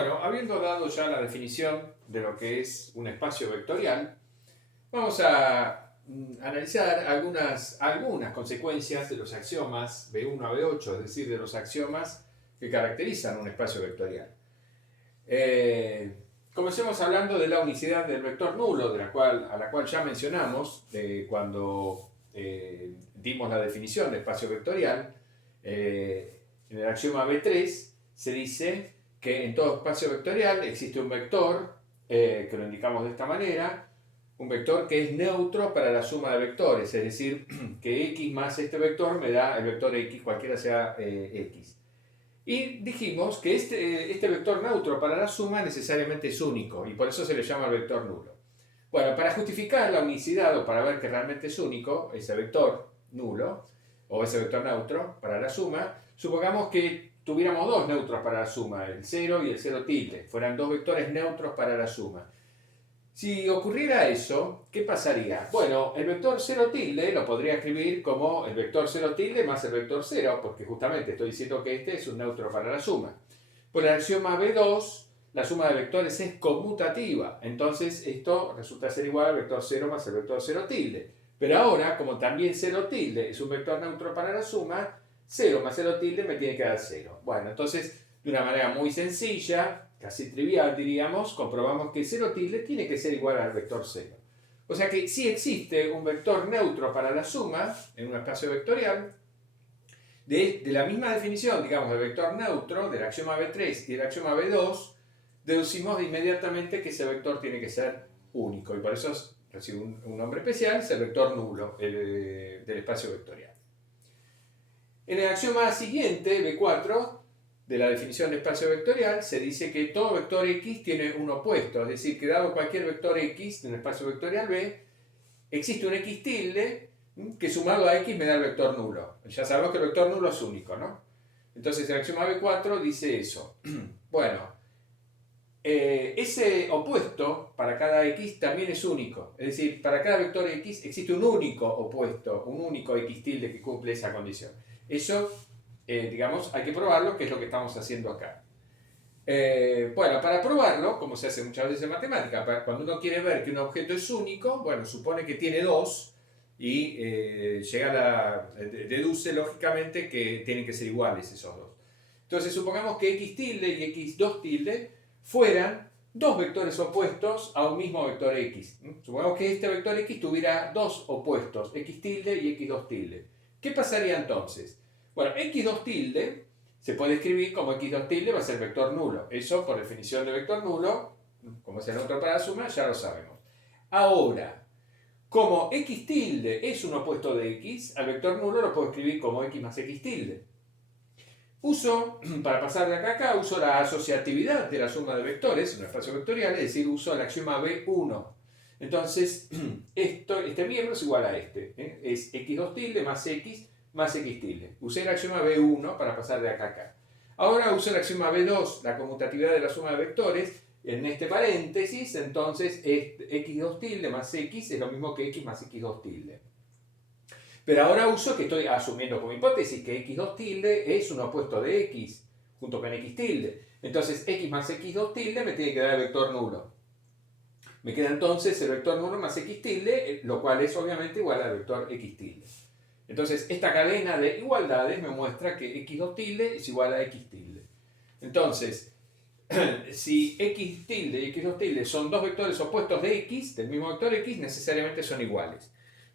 Bueno, habiendo dado ya la definición de lo que es un espacio vectorial, vamos a analizar algunas consecuencias de los axiomas B1 a B8, es decir, de los axiomas que caracterizan un espacio vectorial. Comencemos hablando de la unicidad del vector nulo, a la cual ya mencionamos cuando dimos la definición de espacio vectorial. En el axioma B3 se dice que en todo espacio vectorial existe un vector, que lo indicamos de esta manera, un vector que es neutro para la suma de vectores, es decir, que x más este vector me da el vector x, cualquiera sea x. Y dijimos que este vector neutro para la suma necesariamente es único, y por eso se le llama el vector nulo. Bueno, para justificar la unicidad o para ver que realmente es único, ese vector nulo, o ese vector neutro para la suma, supongamos que tuviéramos dos neutros para la suma, el 0 y el 0 tilde, fueran dos vectores neutros para la suma. Si ocurriera eso, ¿qué pasaría? Bueno, el vector 0 tilde lo podría escribir como el vector 0 tilde más el vector 0, porque justamente estoy diciendo que este es un neutro para la suma. Por el axioma B2, la suma de vectores es conmutativa, entonces esto resulta ser igual al vector 0 más el vector 0 tilde. Pero ahora, como también 0 tilde es un vector neutro para la suma, 0 más 0 tilde me tiene que dar 0. Bueno, entonces, de una manera muy sencilla, casi trivial diríamos, comprobamos que 0 tilde tiene que ser igual al vector 0. O sea que si existe un vector neutro para la suma en un espacio vectorial, de la misma definición, digamos, del vector neutro, del axioma B3 y del axioma B2, deducimos inmediatamente que ese vector tiene que ser único, y por eso recibe un nombre especial, es el vector nulo del espacio vectorial. En el axioma siguiente, B4, de la definición de espacio vectorial, se dice que todo vector X tiene un opuesto, es decir, que dado cualquier vector X en el espacio vectorial B, existe un X tilde que sumado a X me da el vector nulo. Ya sabemos que el vector nulo es único, ¿no? Entonces el axioma B4 dice eso. Bueno, ese opuesto para cada X también es único. Es decir, para cada vector X existe un único opuesto, un único X tilde que cumple esa condición. Eso, digamos, hay que probarlo, que es lo que estamos haciendo acá. Bueno, para probarlo, como se hace muchas veces en matemática, cuando uno quiere ver que un objeto es único, bueno, supone que tiene dos y deduce lógicamente que tienen que ser iguales esos dos. Entonces, supongamos que x tilde y x2 tilde fueran dos vectores opuestos a un mismo vector x. Supongamos que este vector x tuviera dos opuestos, x tilde y x2 tilde. ¿Qué pasaría entonces? Bueno, x2 tilde se puede escribir como x2 tilde va a ser vector nulo. Eso, por definición de vector nulo, como es el neutro para la suma, ya lo sabemos. Ahora, como x tilde es un opuesto de x, al vector nulo lo puedo escribir como x más x tilde. Para pasar de acá a acá, uso la asociatividad de la suma de vectores en un espacio vectorial, es decir, uso el axioma B1. Entonces, este miembro es igual a este. Es x2 tilde más x tilde. Usé el axioma B1 para pasar de acá a acá. Ahora uso el axioma B2, la conmutatividad de la suma de vectores, en este paréntesis, entonces x2 tilde más x es lo mismo que x más x2 tilde. Pero ahora uso que estoy asumiendo como hipótesis que x2 tilde es un opuesto de x junto con x tilde. Entonces x más x2 tilde me tiene que dar el vector nulo. Me queda entonces el vector nulo más x tilde, lo cual es obviamente igual al vector x tilde. Entonces esta cadena de igualdades me muestra que x2 tilde es igual a x tilde. Entonces, si x tilde y x2 tilde son dos vectores opuestos de x, del mismo vector x, necesariamente son iguales.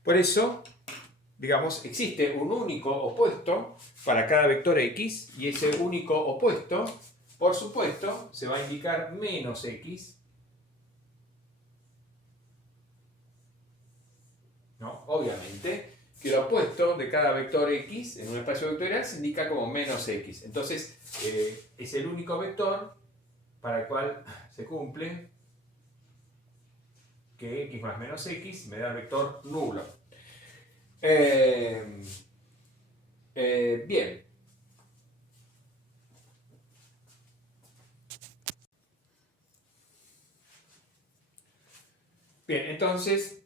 Por eso, digamos, existe un único opuesto para cada vector x, y ese único opuesto, por supuesto, se va a indicar menos x, ¿no? Obviamente que el opuesto de cada vector x en un espacio vectorial se indica como menos x. Entonces, es el único vector para el cual se cumple que x más menos x me da el vector nulo. Bien. Bien, entonces,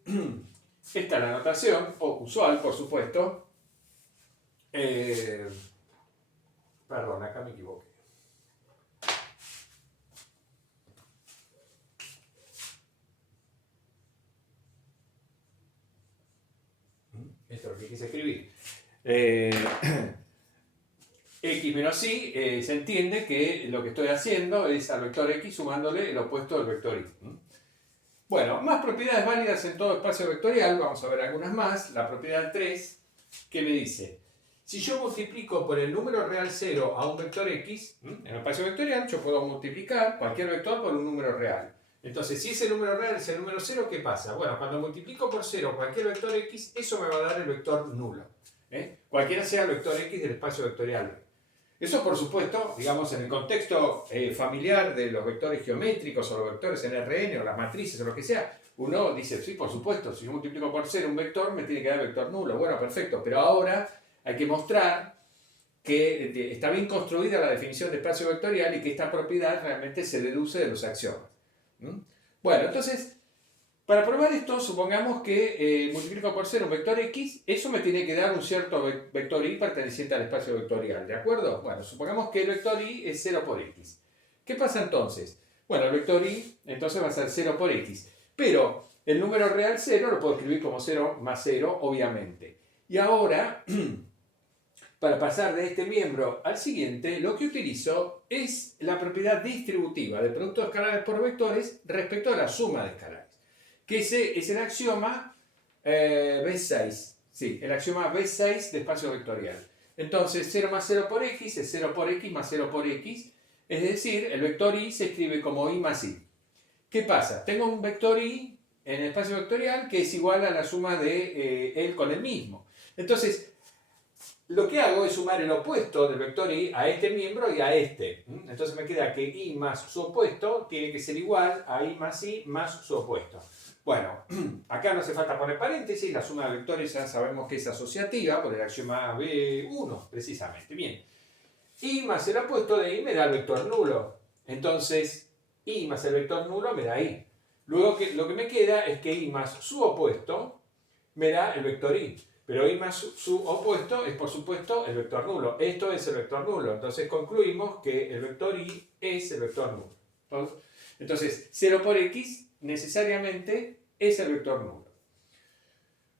esta es la notación, usual, por supuesto. Perdón, acá me equivoqué. eh, x menos y, se entiende que lo que estoy haciendo es al vector x sumándole el opuesto del vector y. Bueno, más propiedades válidas en todo espacio vectorial, vamos a ver algunas más. La propiedad 3, que me dice, si yo multiplico por el número real 0 a un vector x, en el espacio vectorial yo puedo multiplicar cualquier vector por un número real. Entonces, si ese número real es el número 0, ¿qué pasa? Bueno, cuando multiplico por 0 cualquier vector x, eso me va a dar el vector nulo. Cualquiera sea el vector x del espacio vectorial. Eso, por supuesto, digamos, en el contexto familiar de los vectores geométricos o los vectores en Rn o las matrices o lo que sea, uno dice, sí, por supuesto, si yo multiplico por 0 un vector, me tiene que dar vector nulo. Bueno, perfecto, pero ahora hay que mostrar que está bien construida la definición de espacio vectorial y que esta propiedad realmente se deduce de los axiomas. Bueno, entonces, para probar esto, supongamos que multiplico por 0 un vector x, eso me tiene que dar un cierto vector y perteneciente al espacio vectorial, ¿de acuerdo? Bueno, supongamos que el vector y es 0 por x. ¿Qué pasa entonces? Bueno, el vector y entonces va a ser 0 por x, pero el número real 0 lo puedo escribir como 0 más 0, obviamente. Y ahora, para pasar de este miembro al siguiente, lo que utilizo es la propiedad distributiva de productos escalares por vectores respecto a la suma de escalares, que ese es el axioma B6, sí, el axioma B6 de espacio vectorial. Entonces, 0 más 0 por x es 0 por x más 0 por x, es decir, el vector y se escribe como y más y. ¿Qué pasa? Tengo un vector y en el espacio vectorial que es igual a la suma de él con el mismo. Entonces, lo que hago es sumar el opuesto del vector y a este miembro y a este. Entonces me queda que y más su opuesto tiene que ser igual a y más su opuesto. Bueno, acá no hace falta poner paréntesis, la suma de vectores ya sabemos que es asociativa por el axioma B1, precisamente. Bien, y más el opuesto de y me da el vector nulo. Entonces, y más el vector nulo me da y. Luego lo que me queda es que y más su opuesto me da el vector y. Pero y más su opuesto es, por supuesto, el vector nulo. Esto es el vector nulo. Entonces concluimos que el vector y es el vector nulo. Entonces, 0 por x necesariamente es el vector nulo.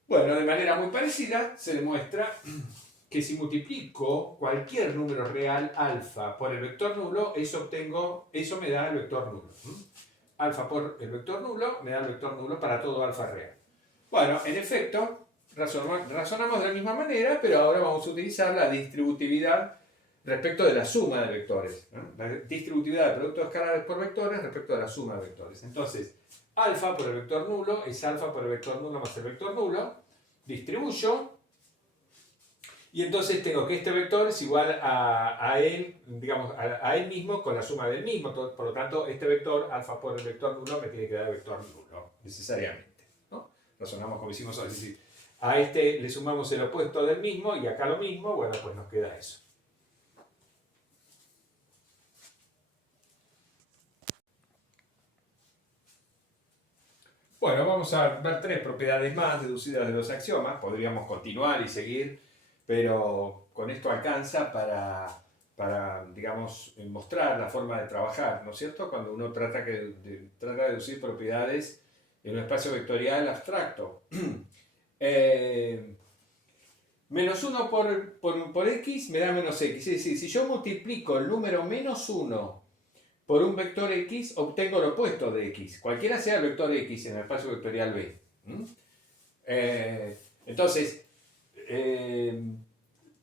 Bueno, de manera muy parecida se demuestra que si multiplico cualquier número real alfa por el vector nulo, eso me da el vector nulo. Alfa por el vector nulo me da el vector nulo para todo alfa real. Bueno, en efecto, razonamos de la misma manera, pero ahora vamos a utilizar la distributividad respecto de la suma de vectores. La distributividad de productos escalares por vectores respecto de la suma de vectores. Entonces, alfa por el vector nulo es alfa por el vector nulo más el vector nulo. Distribuyo. Y entonces tengo que este vector es igual a él, digamos, a él mismo con la suma del mismo. Por lo tanto, este vector, alfa por el vector nulo, me tiene que dar el vector nulo, necesariamente. ¿No? Razonamos como hicimos hoy. Es decir, a este le sumamos el opuesto del mismo y acá lo mismo, bueno, pues nos queda eso. Bueno, vamos a ver 3 propiedades más deducidas de los axiomas. Podríamos continuar y seguir, pero con esto alcanza para digamos, mostrar la forma de trabajar, ¿no es cierto? Cuando uno trata de deducir propiedades en un espacio vectorial abstracto. Menos 1 por x me da menos x. Es decir, si yo multiplico el número menos 1 por un vector x, obtengo lo opuesto de x. Cualquiera sea el vector x en el espacio vectorial B. Entonces,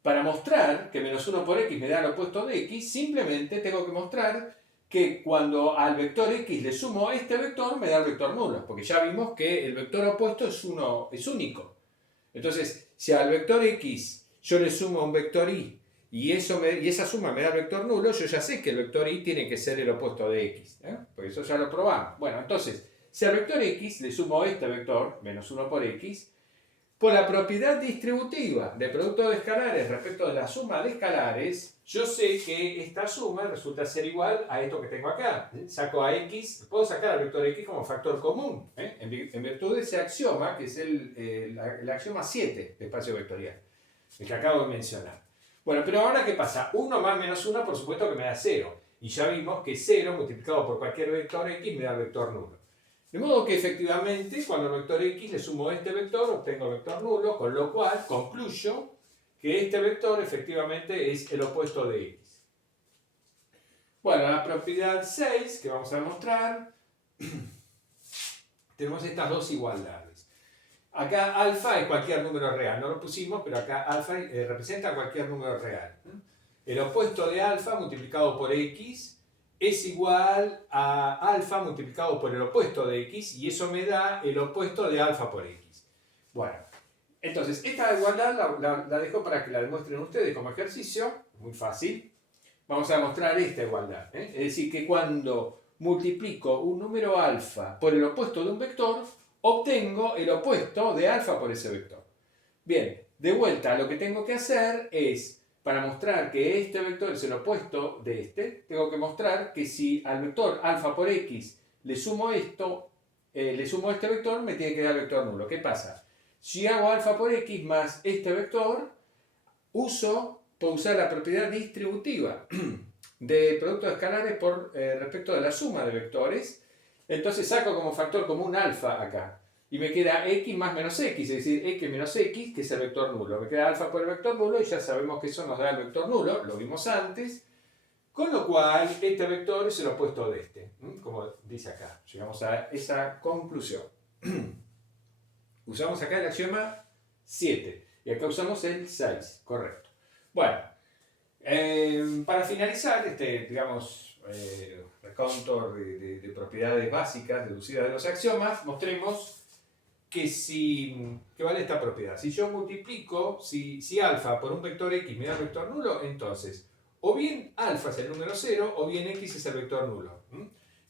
para mostrar que menos 1 por x me da lo opuesto de x, simplemente tengo que mostrar que cuando al vector x le sumo este vector, me da el vector nulo. Porque ya vimos que el vector opuesto es único. Entonces, si al vector x yo le sumo un vector y esa suma me da el vector nulo, yo ya sé que el vector y tiene que ser el opuesto de x. Porque eso ya lo probamos. Bueno, entonces, si al vector x le sumo este vector, menos 1 por x, por la propiedad distributiva de producto de escalares respecto de la suma de escalares, yo sé que esta suma resulta ser igual a esto que tengo acá. Saco a x, puedo sacar al vector x como factor común, en virtud de ese axioma, que es el axioma 7 de espacio vectorial, el que acabo de mencionar. Bueno, pero ahora, ¿qué pasa? 1 más menos 1, por supuesto que me da 0. Y ya vimos que 0 multiplicado por cualquier vector x me da el vector nulo. De modo que efectivamente, cuando al vector x le sumo este vector, obtengo el vector nulo, con lo cual concluyo que este vector efectivamente es el opuesto de x. Bueno, la propiedad 6 que vamos a demostrar, tenemos estas dos igualdades. Acá alfa es cualquier número real, no lo pusimos, pero acá alfa representa cualquier número real. El opuesto de alfa multiplicado por x es igual a alfa multiplicado por el opuesto de x, y eso me da el opuesto de alfa por x. Bueno, entonces esta igualdad la dejo para que la demuestren ustedes como ejercicio, muy fácil. Vamos a demostrar esta igualdad, ¿eh? Es decir, que cuando multiplico un número alfa por el opuesto de un vector, obtengo el opuesto de alfa por ese vector. Bien, de vuelta, lo que tengo que hacer es, para mostrar que este vector es el opuesto de este, tengo que mostrar que si al vector alfa por x le sumo esto, le sumo este vector, me tiene que dar vector nulo. ¿Qué pasa? Si hago alfa por x más este vector, puedo usar la propiedad distributiva de producto de escalares por respecto de la suma de vectores. Entonces saco como factor común alfa acá. Y me queda x más menos x, es decir, x menos x, que es el vector nulo. Me queda alfa por el vector nulo y ya sabemos que eso nos da el vector nulo, lo vimos antes. Con lo cual, este vector es el opuesto de este, como dice acá. Llegamos a esa conclusión. Usamos acá el axioma 7 y acá usamos el 6, correcto. Bueno, para finalizar digamos, reconto de propiedades básicas deducidas de los axiomas, mostremos que vale esta propiedad. Si yo multiplico, si alfa por un vector x me da el vector nulo, entonces o bien alfa es el número 0 o bien x es el vector nulo.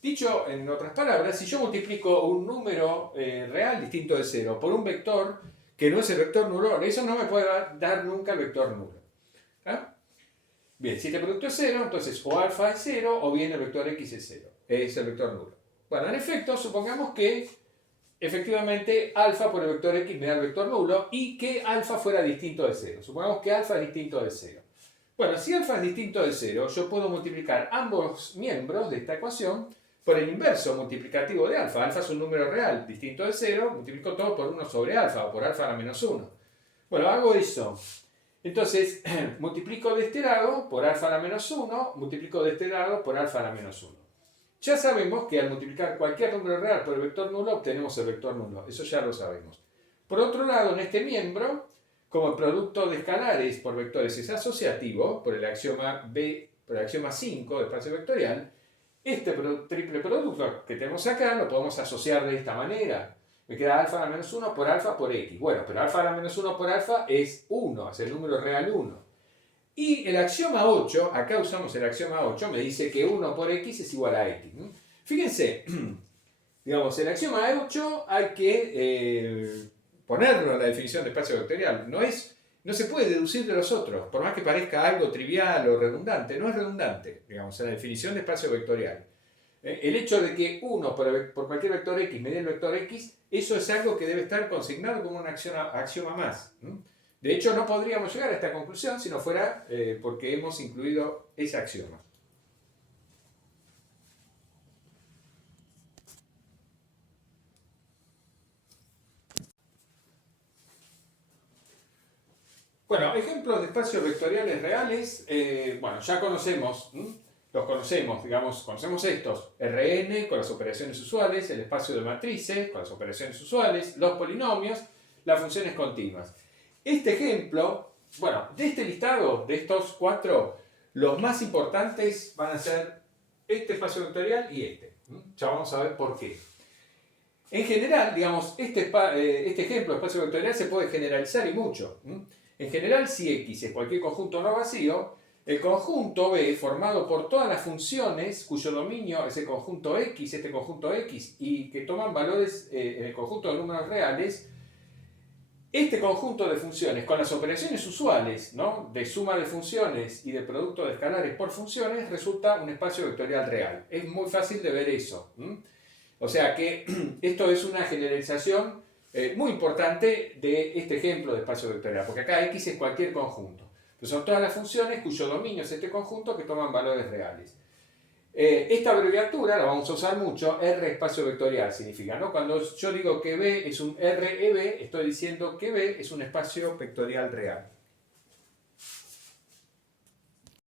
Dicho en otras palabras, si yo multiplico un número real distinto de 0 por un vector que no es el vector nulo, eso no me puede dar nunca el vector nulo. ¿Ah? Bien, si este producto es 0, entonces o alfa es 0 o bien el vector x es 0. Es el vector nulo. Bueno, en efecto, supongamos que efectivamente alfa por el vector x me da el vector nulo y que alfa fuera distinto de 0. Supongamos que alfa es distinto de 0. Bueno, si alfa es distinto de 0, yo puedo multiplicar ambos miembros de esta ecuación por el inverso multiplicativo de alfa. Alfa es un número real distinto de 0, multiplico todo por 1 sobre alfa o por alfa a la menos 1. Bueno, hago eso. Entonces, multiplico de este lado por alfa a la menos 1, multiplico de este lado por alfa a la menos 1. Ya sabemos que al multiplicar cualquier número real por el vector nulo, obtenemos el vector nulo. Eso ya lo sabemos. Por otro lado, en este miembro, como el producto de escalares por vectores es asociativo, por el axioma 5 de espacio vectorial, este triple producto que tenemos acá lo podemos asociar de esta manera. Me queda alfa a la menos 1 por alfa por x. Bueno, pero alfa a la menos 1 por alfa es 1, es el número real 1. Y el axioma 8, acá usamos el axioma 8, me dice que 1 por x es igual a x. Fíjense, digamos, el axioma 8 hay que ponerlo en la definición de espacio vectorial. No se puede deducir de los otros, por más que parezca algo trivial o redundante, no es redundante, digamos, en la definición de espacio vectorial. El hecho de que 1 por cualquier vector x me dé el vector x, eso es algo que debe estar consignado como un axioma más. De hecho, no podríamos llegar a esta conclusión si no fuera porque hemos incluido ese axioma. Bueno, ejemplos de espacios vectoriales reales, bueno, ya conocemos, los conocemos, digamos, conocemos estos, Rn con las operaciones usuales, el espacio de matrices con las operaciones usuales, los polinomios, las funciones continuas. Este ejemplo, bueno, de este listado, de estos 4, los más importantes van a ser este espacio vectorial y este. Ya vamos a ver por qué. En general, digamos, este ejemplo de espacio vectorial se puede generalizar y mucho. En general, si x es cualquier conjunto no vacío, el conjunto B, formado por todas las funciones cuyo dominio es el conjunto X, este conjunto X, y que toman valores en el conjunto de números reales, este conjunto de funciones con las operaciones usuales, ¿no?, de suma de funciones y de producto de escalares por funciones, resulta un espacio vectorial real. Es muy fácil de ver eso. O sea que esto es una generalización muy importante de este ejemplo de espacio vectorial, porque acá X es cualquier conjunto. Pues son todas las funciones cuyo dominio es este conjunto que toman valores reales. Esta abreviatura la vamos a usar mucho, R espacio vectorial significa, ¿no? Cuando yo digo que B es un REB, estoy diciendo que B es un espacio vectorial real.